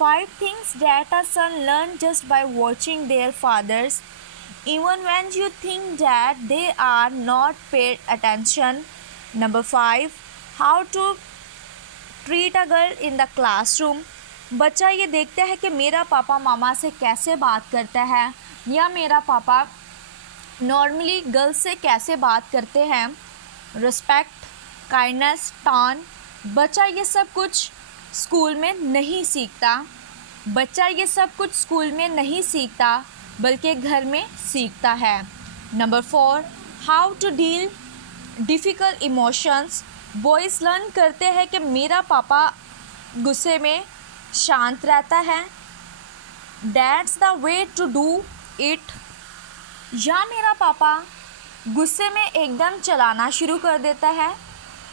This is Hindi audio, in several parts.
5 things that a son learns just by watching their fathers, even when you think that they are not paid attention. Number 5, how to treat a girl in the classroom. बच्चा ये देखता है कि मेरा पापा मामा से कैसे बात करता है, या मेरा पापा नॉर्मली गर्ल्स से कैसे बात करते हैं. Respect, kindness, tone. बच्चा ये सब कुछ स्कूल में नहीं सीखता. बच्चा ये सब कुछ स्कूल में नहीं सीखता बल्कि घर में सीखता है. Number 4, how to deal difficult emotions. Boys learn करते हैं कि मेरा पापा गुस्से में शांत रहता है. That's the way to do it. या मेरा पापा गुस्से में एकदम चलाना शुरू कर देता है.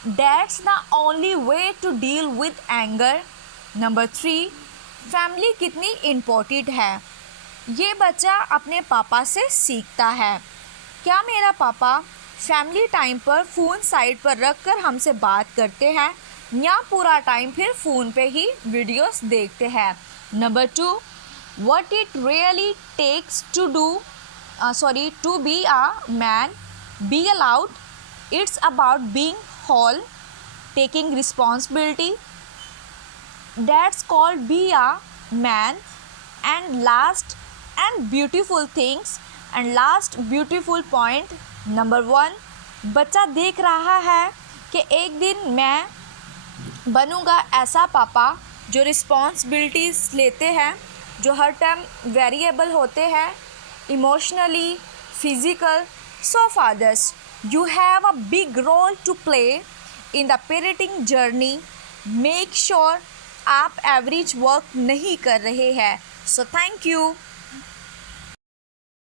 That's the only way to deal with anger. Number 3, family कितनी इम्पोर्टेंट है. ये बच्चा अपने पापा से सीखता है. क्या मेरा पापा फैमिली टाइम पर फ़ोन साइड पर रख कर हमसे बात करते हैं, या पूरा टाइम फिर फ़ोन पे ही वीडियोस देखते हैं. Number 2, what it really takes to be a man. Be aloud. It's about being whole, taking responsibility. That's called be a man. And last beautiful point number 1, बच्चा देख रहा है कि एक दिन मैं बनूंगा ऐसा पापा जो रिस्पॉन्सिबिलिटीज़ लेते हैं, जो हर टाइम वेरिएबल होते हैं emotionally, physical. So fathers, you have a big role to play in the parenting journey. Make sure आप एवरेज वर्क नहीं कर रहे हैं. So thank you.